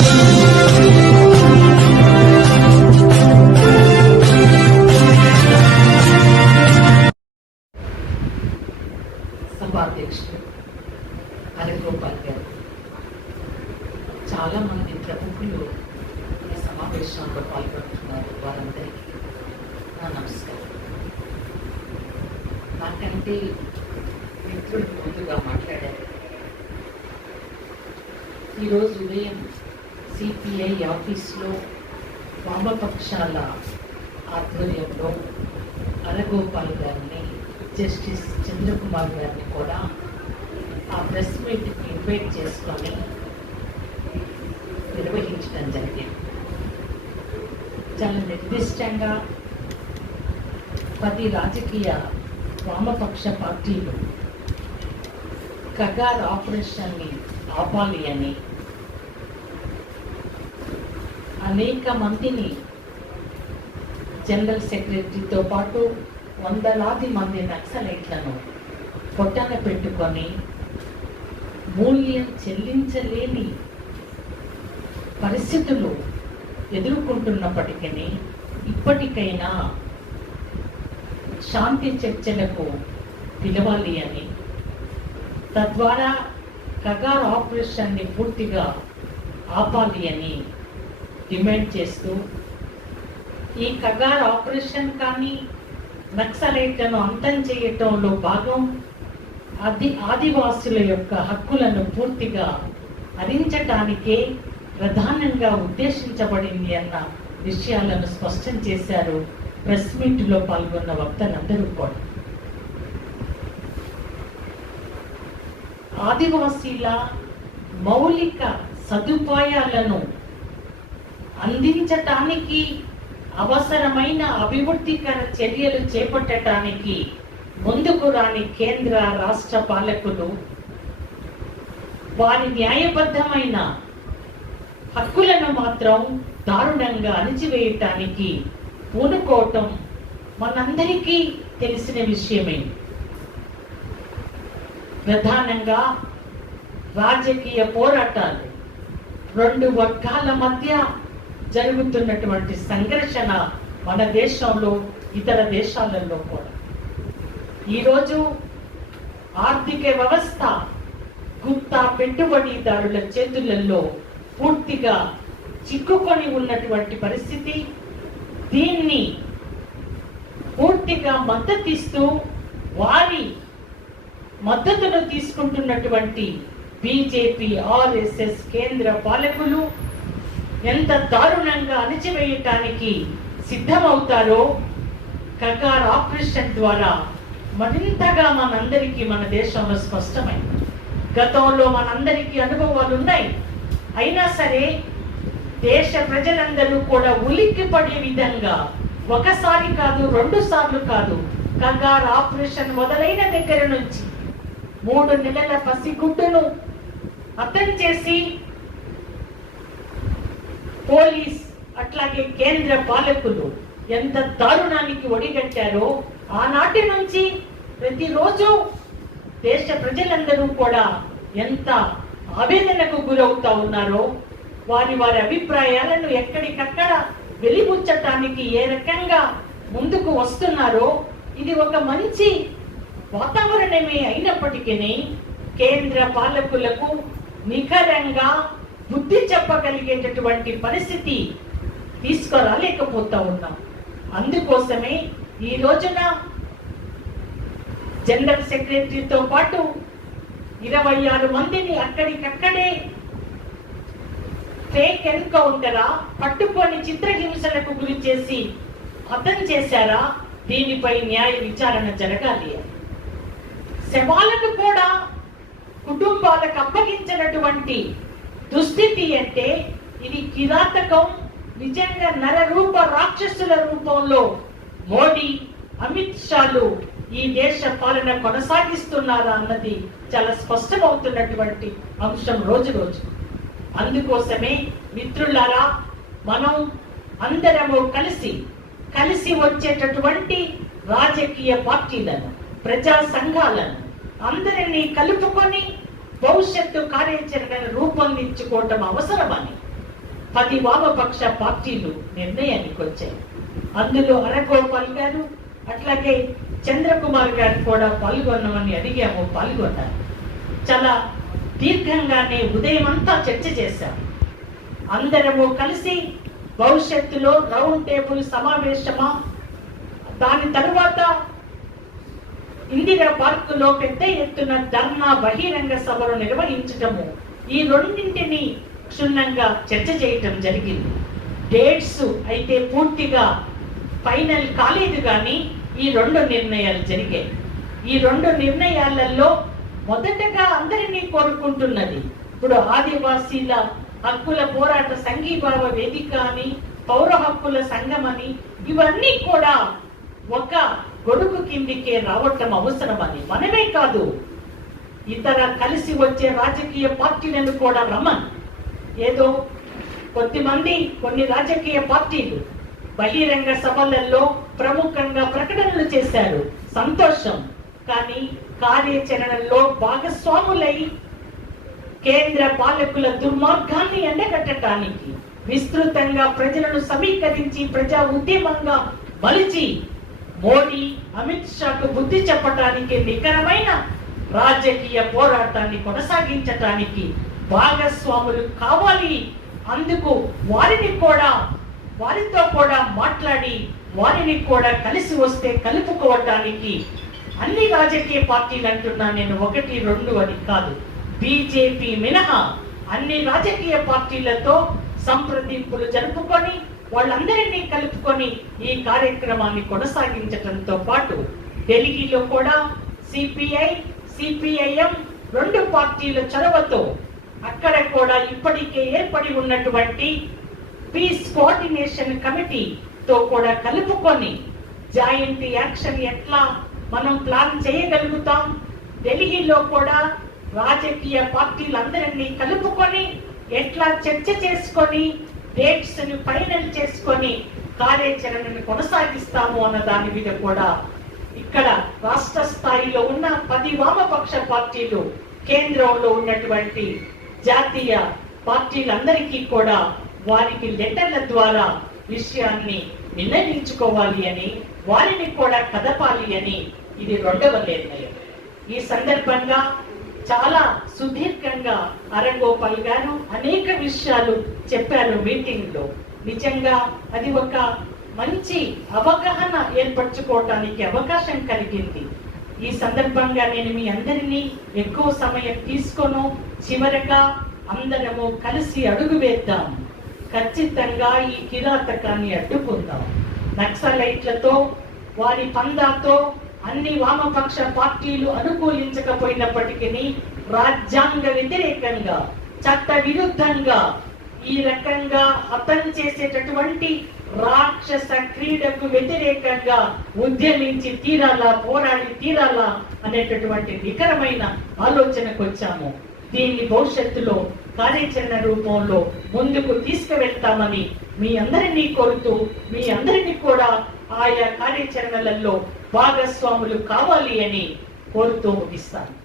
సభాధ్యక్షుడు హరిగోపాల్ గారు. చాలా మంది ప్రముఖులు ఈ సమావేశంలో పాల్గొంటున్నారు వారందరికీ. నా నమస్కారం. నాకంటే మిత్రులు ముందుగా మాట్లాడారు. ఈరోజు ఉదయం సిపిఐ ఆఫీస్లో వామపక్షాల ఆధ్వర్యంలో అరగోపాల్ గారిని జస్టిస్ చంద్రకుమార్ గారిని కూడా ఆ ప్రెస్ మీట్కి ఇన్వైట్ చేసుకొని నిర్వహించడం జరిగింది. చాలా నిర్దిష్టంగా పది రాజకీయ వామపక్ష పార్టీలు కగార్ ఆపరేషన్ని ఆపాలి అని అనేక మందిని జనరల్ సెక్రటరీతో పాటు వందలాది మంది నక్సలైట్లను పొట్టన పెట్టుకొని మూల్యం చెల్లించలేని పరిస్థితులు ఎదుర్కొంటున్నప్పటికీ ఇప్పటికైనా శాంతి చర్చలకు పిలవాలి అని తద్వారా కగార్ ఆపరేషన్ని పూర్తిగా ఆపాలి అని డిమాండ్ చేస్తూ ఈ కగార్ ఆపరేషన్ కానీ నక్సలైట్లను అంతం చేయటంలో భాగం ఆది ఆదివాసుల యొక్క హక్కులను పూర్తిగా హరించటానికే ప్రధానంగా ఉద్దేశించబడింది అన్న విషయాలను స్పష్టం చేశారు ప్రెస్ మీట్లో పాల్గొన్న వక్తలందరూ కూడా. ఆదివాసీల మౌలిక సదుపాయాలను అందించటానికి అవసరమైన అభివృద్ధికర చర్యలు చేపట్టడానికి ముందుకు రాని కేంద్ర రాష్ట్ర పాలకులు వారి న్యాయబద్ధమైన హక్కులను మాత్రం దారుణంగా అణిచివేయటానికి పూనుకోవటం మనందరికీ తెలిసిన విషయమే. ప్రధానంగా రాజకీయ పోరాటాలు రెండు వర్గాల మధ్య జరుగుతున్నటువంటి సంఘర్షణ మన దేశంలో ఇతర దేశాలలో కూడా. ఈరోజు ఆర్థిక వ్యవస్థ గుప్తా పెట్టుబడిదారుల చేతులలో పూర్తిగా చిక్కుకొని ఉన్నటువంటి పరిస్థితి. దీన్ని పూర్తిగా మద్దతిస్తూ వారి మద్దతును తీసుకుంటున్నటువంటి బీజేపీ ఆర్ఎస్ఎస్ కేంద్ర పాలకులు ఎంత దారుణంగా అణిచివేయటానికి సిద్ధమవుతారో కకార్ ఆపరేషన్ ద్వారా మరింతగా మనందరికీ మన దేశంలో స్పష్టమైంది. గతంలో మనందరికీ అనుభవాలు ఉన్నాయి. అయినా సరే దేశ ప్రజలందరూ కూడా ఉలిక్కి పడే విధంగా ఒకసారి కాదు రెండు సార్లు కాదు కగార్ ఆపరేషన్ మొదలైన దగ్గర నుంచి మూడు నెలల పసిగుడ్డును అర్థం చేసి పోలీస్ అట్లాగే కేంద్ర పాలకులు ఎంత దారుణానికి ఒడిగట్టారో ఆనాటి నుంచి ప్రతిరోజు దేశ ప్రజలందరూ కూడా ఎంత ఆవేదనకు గురవుతా ఉన్నారో వారి వారి అభిప్రాయాలను ఎక్కడికక్కడ వెలిబుచ్చటానికి ఏ రకంగా ముందుకు వస్తున్నారో ఇది ఒక మంచి వాతావరణమే అయినప్పటికీ కేంద్ర పాలకులకు నిఖరంగా బుద్ధి చెప్పగలిగేటటువంటి పరిస్థితి తీసుకురాలేకపోతా ఉన్నాం. అందుకోసమే ఈ రోజున జనరల్ సెక్రటరీతో పాటు ఇరవై ఆరు మందిని అక్కడికక్కడే ఫేక్ ఎన్కౌంటరా పట్టుకొని చిత్రహింసలకు గురి చేసి హతం చేశారా? దీనిపై న్యాయ విచారణ జరగాలి శవాలను కూడా కుటుంబాలకు అప్పగించినటువంటి దుస్థితి అంటే ఇది కిరాతకం నిజంగా నర రూప రాక్షసుల రూపంలో మోడీ అమిత్ షాలు ఈ దేశ పాలన కొనసాగిస్తున్నారా అన్నది చాలా స్పష్టమవుతున్నటువంటి అంశం రోజు రోజు అందుకోసమే మిత్రులారా మనం అందరము కలిసి కలిసి వచ్చేటటువంటి రాజకీయ పార్టీలను ప్రజా సంఘాలను అందరినీ కలుపుకొని భవిష్యత్తు కార్యాచరణను రూపొందించుకోవటం అవసరమని పది వామపక్ష పార్టీలు నిర్ణయానికి వచ్చాయి. అందులో అరగోపాల్ గారు అట్లాగే చంద్రకుమార్ గారు కూడా పాల్గొన్నామని అడిగాము పాల్గొన్నారు. చాలా దీర్ఘంగానే ఉదయం అంతా చర్చ చేశాం. అందరము కలిసి భవిష్యత్తులో రౌండ్ టేబుల్ సమావేశమా? దాని తర్వాత ఇందిరా పార్క్లో పెద్ద ఎత్తున ధర్నా బహిరంగ సభలు నిర్వహించటము. ఈ రెండింటిని క్షుణ్ణంగా చర్చ చేయటం జరిగింది. డేట్స్ అయితే పూర్తిగా ఫైనల్ కాలేదు కానీ ఈ రెండు నిర్ణయాలు జరిగాయి. ఈ రెండు నిర్ణయాలలో మొదటగా అందరినీ కోరుకుంటున్నది ఇప్పుడు ఆదివాసీల హక్కుల పోరాట సంఘీభావ వేదిక అని పౌర హక్కుల సంఘం అని ఇవన్నీ కూడా ఒక గొడుగు కిందికే రావటం అవసరమని మనమే కాదు. ఇతర కలిసి వచ్చే రాజకీయ పార్టీలను కూడా రమ్మన్. ఏదో కొద్దిమంది కొన్ని రాజకీయ పార్టీలు బహిరంగ సభలలో ప్రముఖంగా ప్రకటనలు చేశారు. సంతోషం. కానీ కార్యాచరణలో భాగస్వాములై కేంద్ర పాలకుల దుర్మార్గాన్ని ఎండగట్టడానికి విస్తృతంగా ప్రజలను సమీకరించి ప్రజా ఉద్యమంగా మలిచి మోడీ అమిత్ షాకు బుద్ధి చెప్పటానికి నికరమైన రాజకీయ పోరాటాన్ని కొనసాగించటానికి భాగస్వాములు కావాలి. అందుకు వారిని కూడా వారితో కూడా మాట్లాడి వారిని కూడా కలిసి వస్తే కలుపుకోవటానికి అన్ని రాజకీయ పార్టీలు అంటున్నా నేను ఒకటి రెండు అని కాదు. బీజేపీ మినహా అన్ని రాజకీయ పార్టీలతో సంప్రదింపులు జరుపుకొని వాళ్ళందరినీ కలుపుకొని ఈ కార్యక్రమాన్ని కొనసాగించడంతో పాటు ఢిల్లీలో కూడా సిపిఐ సిపిఐఎం రెండు పార్టీల చొరవతో అక్కడ కూడా ఇప్పటికే ఏర్పడి ఉన్నటువంటి పీస్ కోఆర్డినేషన్ కమిటీతో కూడా కలుపుకొని జాయింట్ యాక్షన్ ఎట్లా మనం ప్లాన్ చేయగలుగుతాం? ఢిల్లీలో కూడా రాజకీయ పార్టీలందరినీ కలుపుకొని ఎట్లా చర్చ చేసుకొని డేట్స్ని ఫైనల్ చేసుకొని కార్యాచరణను కొనసాగిస్తాము అన్న దాని మీద కూడా ఇక్కడ రాష్ట్ర స్థాయిలో ఉన్న పది వామపక్ష పార్టీలు కేంద్రంలో ఉన్నటువంటి జాతీయ పార్టీలందరికీ కూడా వారికి లెటర్ల ద్వారా విషయాన్ని నిర్ణయించుకోవాలి అని వారిని కూడా కదపాలి అని ఇది రెండవ నిర్ణయం. ఈ సందర్భంగా చాలా సుదీర్ఘంగా అరంగోపాల్ గారు అనేక విషయాలు చెప్పారు మీటింగ్లో నిజంగా అది ఒక మంచి అవగాహన ఏర్పరచుకోవటానికి అవకాశం కలిగింది. ఈ సందర్భంగా నేను మీ అందరినీ ఎక్కువ సమయం తీసుకోను. చివరగా అందరము కలిసి అడుగు వేద్దాం. ఖచ్చితంగా ఈ కిరాతకాన్ని అడ్డుకుందాం. నక్సలైట్లతో వారి పందాతో అన్ని వామపక్ష పార్టీలు అనుకూలించకపోయినప్పటికీ రాజ్యాంగ వ్యతిరేకంగా చట్ట విరుద్ధంగా ఈ రకంగా హతం చేసేటటువంటి రాక్షస క్రీడకు వ్యతిరేకంగా ఉద్యమించి తీరాలా పోరాడి తీరాలా అనేటటువంటి నికరమైన ఆలోచనకు వచ్చాము. దీన్ని భవిష్యత్తులో కార్యాచరణ రూపంలో ముందుకు తీసుకువెళ్తామని మీ అందరినీ కోరుతూ మీ అందరినీ కూడా ఆయా కార్యాచరణలలో భాగస్వాములు కావాలి అని కోరుతూ ముగిస్తాను.